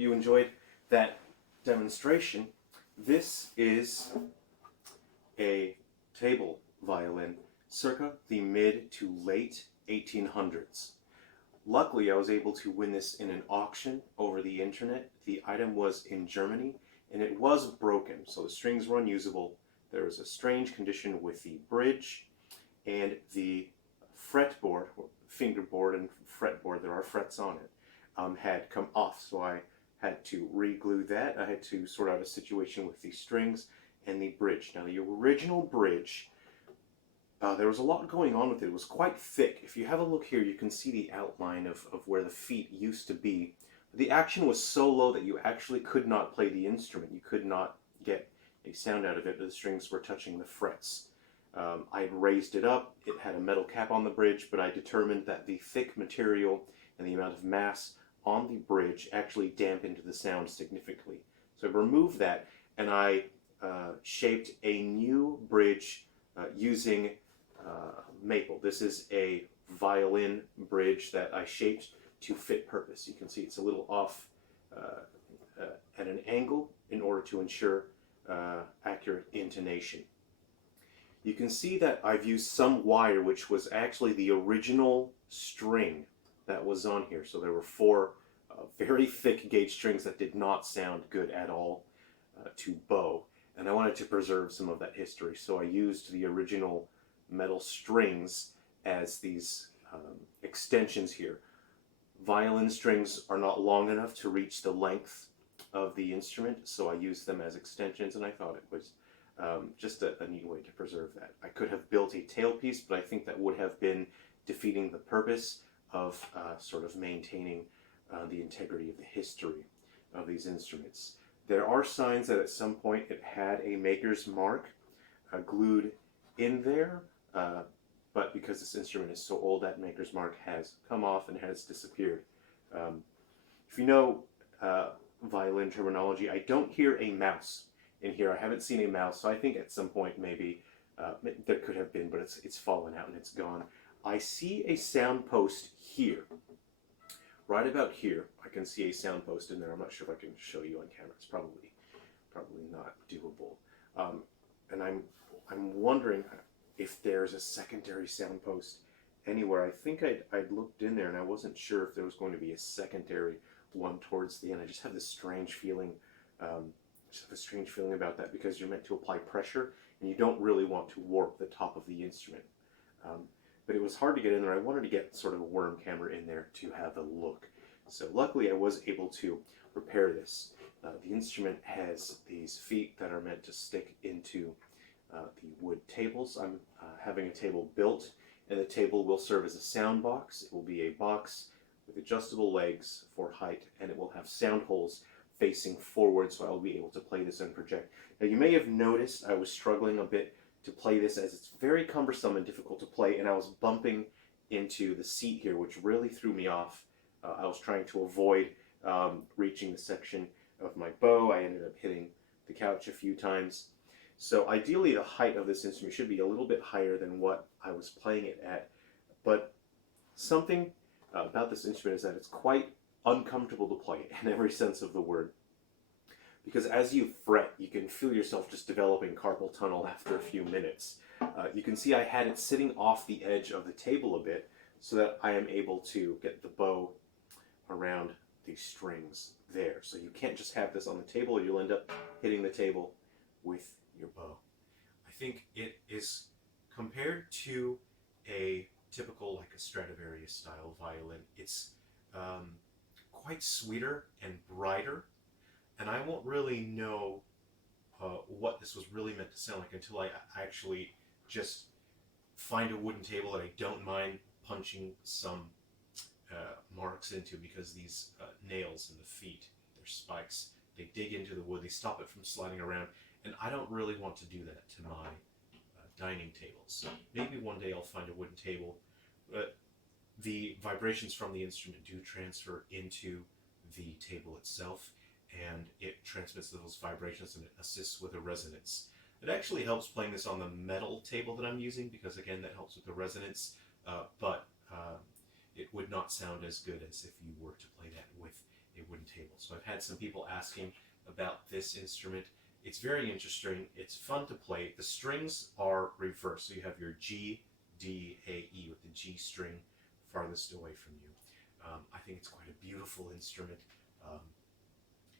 you enjoyed that demonstration. This is a table violin circa the mid to late 1800s. Luckily, I was able to win this in an auction over the internet. The item was in Germany, and it was broken, so the strings were unusable. There was a strange condition with the bridge, and the fretboard, fingerboard and fretboard, there are frets on it, had come off, so I had to re-glue that. I had to sort out a situation with the strings and the bridge. Now, the original bridge, there was a lot going on with it. It was quite thick. If you have a look here, you can see the outline of where the feet used to be. The action was so low that you actually could not play the instrument. You could not get a sound out of it. The strings were touching the frets. I had raised it up. It had a metal cap on the bridge, but I determined that the thick material and the amount of mass on the bridge actually dampened the sound significantly. So I removed that, and I shaped a new bridge using maple. This is a violin bridge that I shaped to fit purpose. You can see it's a little off at an angle in order to ensure accurate intonation. You can see that I've used some wire, which was actually the original string that was on here. So there were four very thick gauge strings that did not sound good at all to bow. And I wanted to preserve some of that history, so I used the original metal strings as these extensions here. Violin strings are not long enough to reach the length of the instrument, so I used them as extensions, and I thought it was just a neat way to preserve that. I could have built a tailpiece, but I think that would have been defeating the purpose of sort of maintaining the integrity of the history of these instruments. There are signs that at some point it had a maker's mark glued in there, but because this instrument is so old, that maker's mark has come off and has disappeared. If you know violin terminology, I don't hear a mouse in here. I haven't seen a mouse, so I think at some point maybe there could have been, but it's fallen out and it's gone. I see a sound post here. Right about here, I can see a sound post in there. I'm not sure if I can show you on camera. It's probably not doable. And I'm wondering if there's a secondary sound post anywhere. I think I'd looked in there and I wasn't sure if there was going to be a secondary one towards the end. I just have this strange feeling. About that, because you're meant to apply pressure and you don't really want to warp the top of the instrument. But it was hard to get in there. I wanted to get sort of a worm camera in there to have a look. So luckily I was able to repair this. The instrument has these feet that are meant to stick into the wood tables. I'm having a table built, and the table will serve as a sound box. It will be a box with adjustable legs for height, and it will have sound holes facing forward, so I'll be able to play this and project. Now, you may have noticed I was struggling a bit to play this, as it's very cumbersome and difficult to play, and I was bumping into the seat here, which really threw me off. I was trying to avoid reaching the section of my bow. I ended up hitting the couch a few times. So ideally the height of this instrument should be a little bit higher than what I was playing it at, but something about this instrument is that it's quite uncomfortable to play in every sense of the word. Because as you fret, you can feel yourself just developing carpal tunnel after a few minutes. You can see I had it sitting off the edge of the table a bit so that I am able to get the bow around the strings there. So you can't just have this on the table or you'll end up hitting the table with your bow. I think it is, compared to a typical, like a Stradivarius style violin, it's quite sweeter and brighter, and I won't really know what this was really meant to sound like until I actually just find a wooden table that I don't mind punching some marks into, because these nails in the feet, they're spikes, they dig into the wood, they stop it from sliding around, and I don't really want to do that to my dining tables. So maybe one day I'll find a wooden table. The vibrations from the instrument do transfer into the table itself, and it transmits those vibrations and it assists with the resonance. It actually helps playing this on the metal table that I'm using, because again that helps with the resonance, but it would not sound as good as if you were to play that with a a wooden table. So I've had some people asking about this instrument. It's very interesting. It's fun to play. The strings are reversed. So you have your G, D, A, E with the G string farthest away from you. I think it's quite a beautiful instrument. You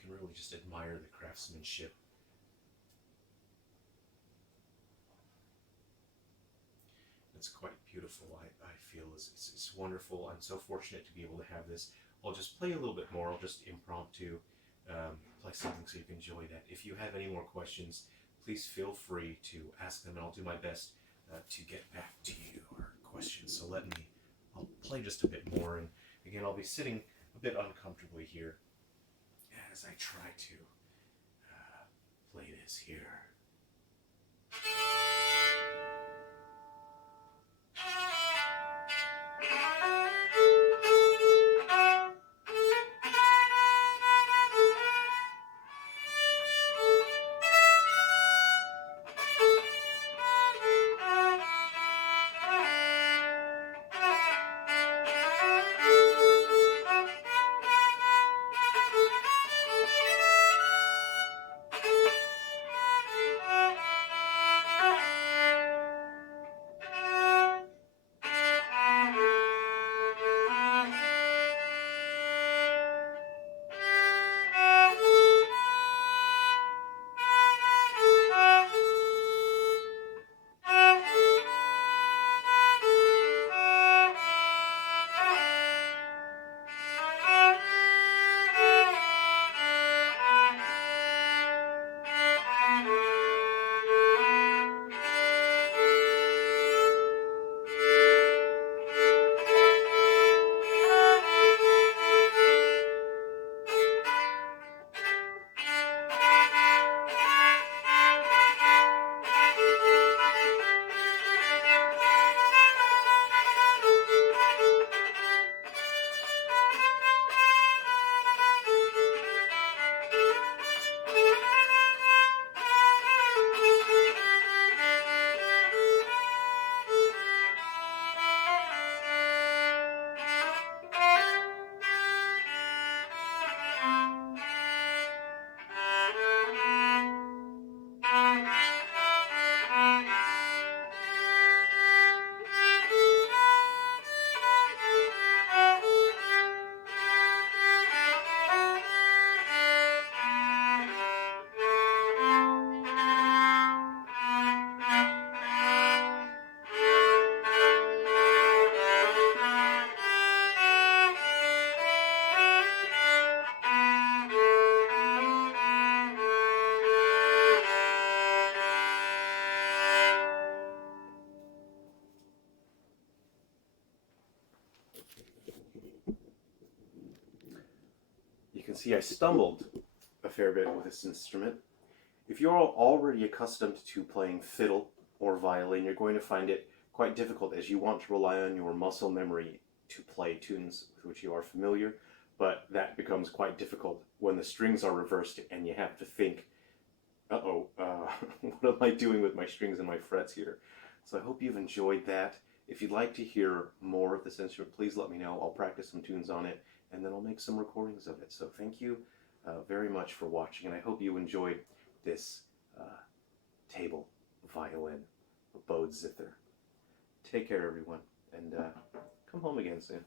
can really just admire the craftsmanship. It's quite beautiful, I feel. It's wonderful. I'm so fortunate to be able to have this. I'll just play a little bit more. I'll just impromptu play something so you can enjoy that. If you have any more questions, please feel free to ask them, and I'll do my best to get back to your questions. So I'll play just a bit more, and again, I'll be sitting a bit uncomfortably here as I try to play this here. You can see I stumbled a fair bit with this instrument. If you're already accustomed to playing fiddle or violin, you're going to find it quite difficult, as you want to rely on your muscle memory to play tunes with which you are familiar, but that becomes quite difficult when the strings are reversed and you have to think, what am I doing with my strings and my frets here? So I hope you've enjoyed that. If you'd like to hear more of this instrument, please let me know. I'll practice some tunes on it, and then I'll make some recordings of it. So thank you very much for watching, and I hope you enjoyed this table violin bowed zither. Take care, everyone, and come home again soon.